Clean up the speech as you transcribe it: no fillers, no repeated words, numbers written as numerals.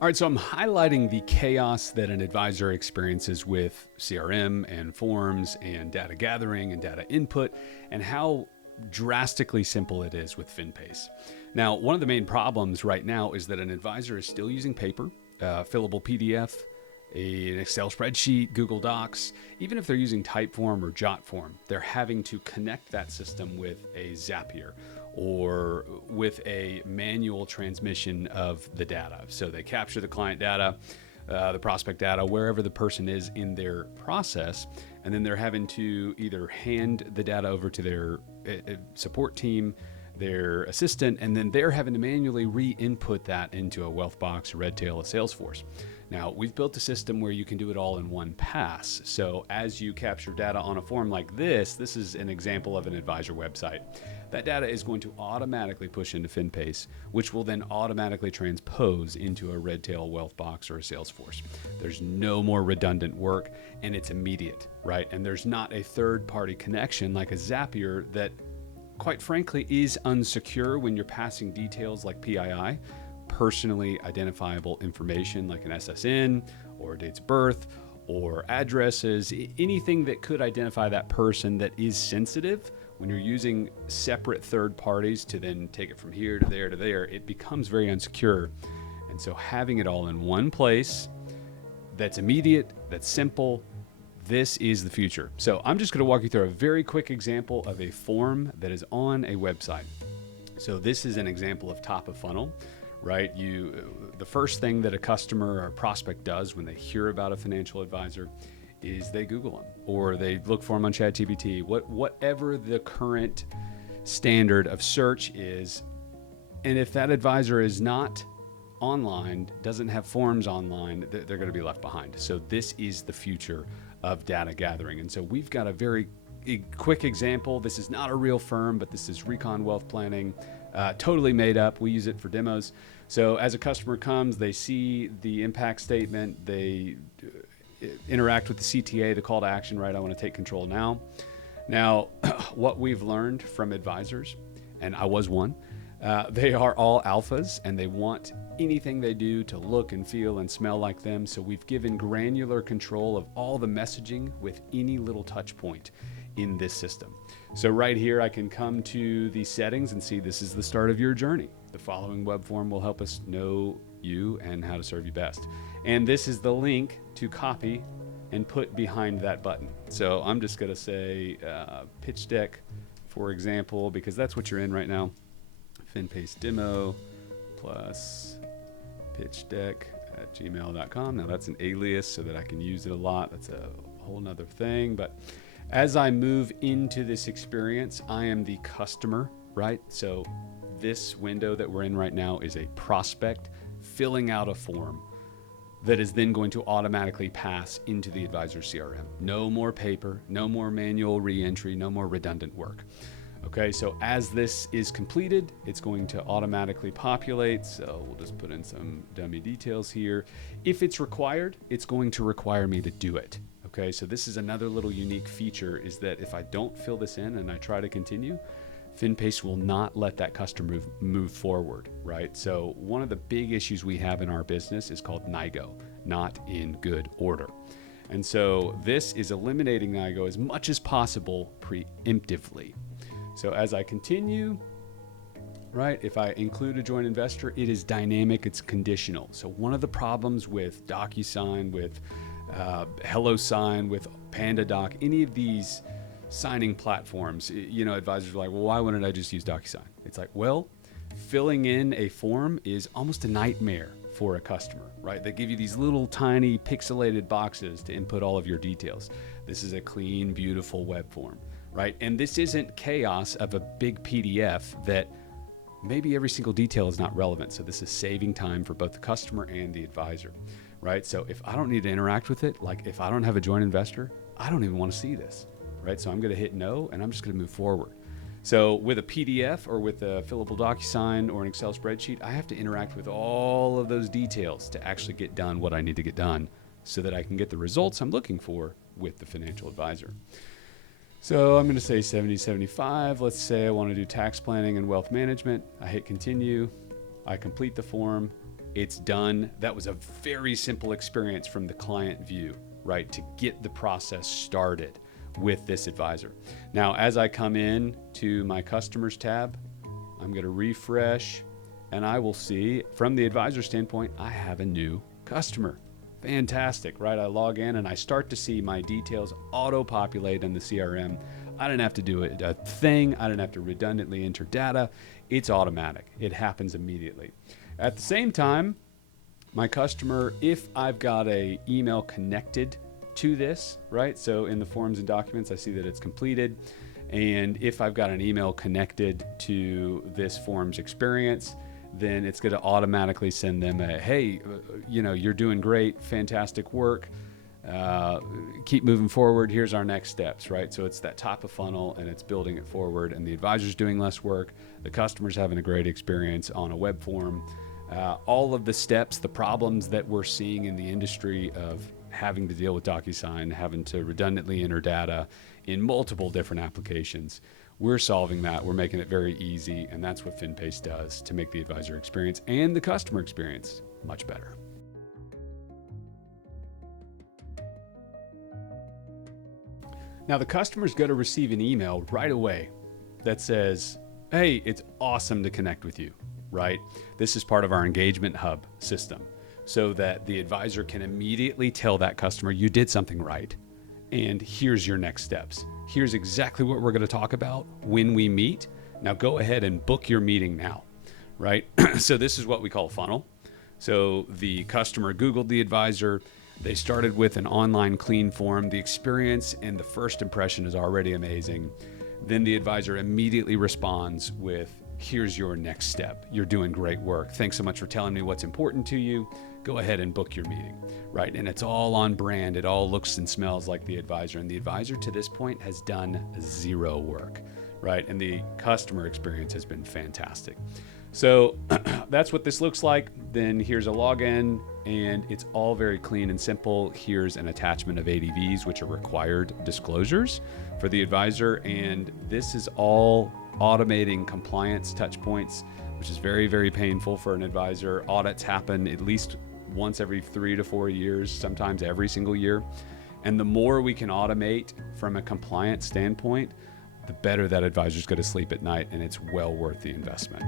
All right, so I'm highlighting the chaos that an advisor experiences with CRM and forms and data gathering and data input, and how drastically simple it is with Finpace. Now, one of the main problems right now is that an advisor is still using paper, fillable PDF, an Excel spreadsheet, Google Docs. Even if they're using Typeform or Jotform, they're having to connect that system with a Zapier or with a manual transmission of the data. So they capture the client data, the prospect data, wherever the person is in their process, and then they're having to either hand the data over to their support team, their assistant, and then they're having to manually re-input that into a Wealthbox, a Redtail, a Salesforce. Now, we've built a system where you can do it all in one pass. So as you capture data on a form like this is an example of an advisor website. That data is going to automatically push into Finpace, which will then automatically transpose into a Redtail, Wealthbox, or a Salesforce. There's no more redundant work, and it's immediate, right? And there's not a third-party connection like a Zapier that, quite frankly, is unsecure when you're passing details like PII, personally identifiable information like an SSN or dates of birth or addresses, anything that could identify that person that is sensitive. When you're using separate third parties to then take it from here to there to there, it becomes very unsecure. And so having it all in one place that's immediate, that's simple, this is the future. So I'm just going to walk you through a very quick example of a form that is on a website. So this is an example of top of funnel, right? The first thing that a customer or prospect does when they hear about a financial advisor is they Google them or they look for them on ChatGPT, whatever the current standard of search is. And if that advisor is not online, doesn't have forms online, they're going to be left behind. So this is the future of data gathering. And so we've got a very quick example. This is not a real firm, but this is Recon Wealth Planning, totally made up. We use it for demos. So as a customer comes, they see the impact statement, they interact with the CTA, the call to action, right? I want to take control now. Now, what we've learned from advisors, and I was one, they are all alphas and they want anything they do to look and feel and smell like them. So we've given granular control of all the messaging with any little touch point in this system. So right here, I can come to the settings and see this is the start of your journey. The following web form will help us know you and how to serve you best. And this is the link to copy and put behind that button. So I'm just going to say pitch deck, for example, because that's what you're in right now. Finpace demo plus pitch deck at gmail.com. Now that's an alias so that I can use it a lot. That's a whole nother thing. But as I move into this experience, I am the customer, right? So this window that we're in right now is a prospect filling out a form that is then going to automatically pass into the advisor CRM. No more paper, no more manual re-entry, no more redundant work. Okay, so as this is completed, it's going to automatically populate. So we'll just put in some dummy details here. If it's required, it's going to require me to do it. Okay, so this is another little unique feature, is that if I don't fill this in and I try to continue, Finpace will not let that customer move forward, right? So one of the big issues we have in our business is called NIGO, not in good order. And so this is eliminating NIGO as much as possible preemptively. So as I continue, right, if I include a joint investor, it is dynamic, it's conditional. So one of the problems with DocuSign, with HelloSign, with PandaDoc, any of these signing platforms, advisors are like, well, why wouldn't I just use DocuSign? It's like, well, filling in a form is almost a nightmare for a customer, right? They give you these little tiny pixelated boxes to input all of your details. This is a clean, beautiful web form, right? And this isn't chaos of a big PDF that maybe every single detail is not relevant. So this is saving time for both the customer and the advisor, right? So if I don't need to interact with it, like if I don't have a joint investor, I don't even want to see this, right? So I'm going to hit no, and I'm just going to move forward. So with a PDF or with a fillable DocuSign or an Excel spreadsheet, I have to interact with all of those details to actually get done what I need to get done so that I can get the results I'm looking for with the financial advisor. So I'm going to say 70-75. Let's say I want to do tax planning and wealth management. I hit continue. I complete the form. It's done. That was a very simple experience from the client view, right? To get the process started with this advisor. Now, as I come in to my customers tab, I'm going to refresh and I will see from the advisor standpoint, I have a new customer. Fantastic, right? I log in and I start to see my details auto-populate in the CRM. I didn't have to do a thing. I didn't have to redundantly enter data. It's automatic. It happens immediately. At the same time, my customer, if I've got a email connected to this, right? So in the forms and documents, I see that it's completed. And if I've got an email connected to this forms experience, then it's going to automatically send them a, hey, you're doing great, fantastic work. Keep moving forward. Here's our next steps, right? So it's that top of funnel and it's building it forward, and the advisor's doing less work. The customer's having a great experience on a web form. All of the steps, the problems that we're seeing in the industry of having to deal with DocuSign, having to redundantly enter data in multiple different applications, we're solving that. We're making it very easy, and that's what Finpace does to make the advisor experience and the customer experience much better. Now, the customer's going to receive an email right away that says, hey, it's awesome to connect with you, right? This is part of our engagement hub system, so that the advisor can immediately tell that customer, you did something right, and here's your next steps. Here's exactly what we're going to talk about when we meet. Now go ahead and book your meeting now, right? So this is what we call a funnel. So the customer Googled the advisor. They started with an online clean form. The experience and the first impression is already amazing. Then the advisor immediately responds with, here's your next step. You're doing great work. Thanks so much for telling me what's important to you. Go ahead and book your meeting, right? And it's all on brand. It all looks and smells like the advisor. And the advisor to this point has done zero work, right? And the customer experience has been fantastic. So that's what this looks like. Then here's a login, and it's all very clean and simple. Here's an attachment of ADVs, which are required disclosures for the advisor. And this is all automating compliance touch points, which is very, very painful for an advisor. Audits happen at least once every 3 to 4 years, sometimes every single year. And the more we can automate from a compliance standpoint, the better that advisor's going to sleep at night, and it's well worth the investment.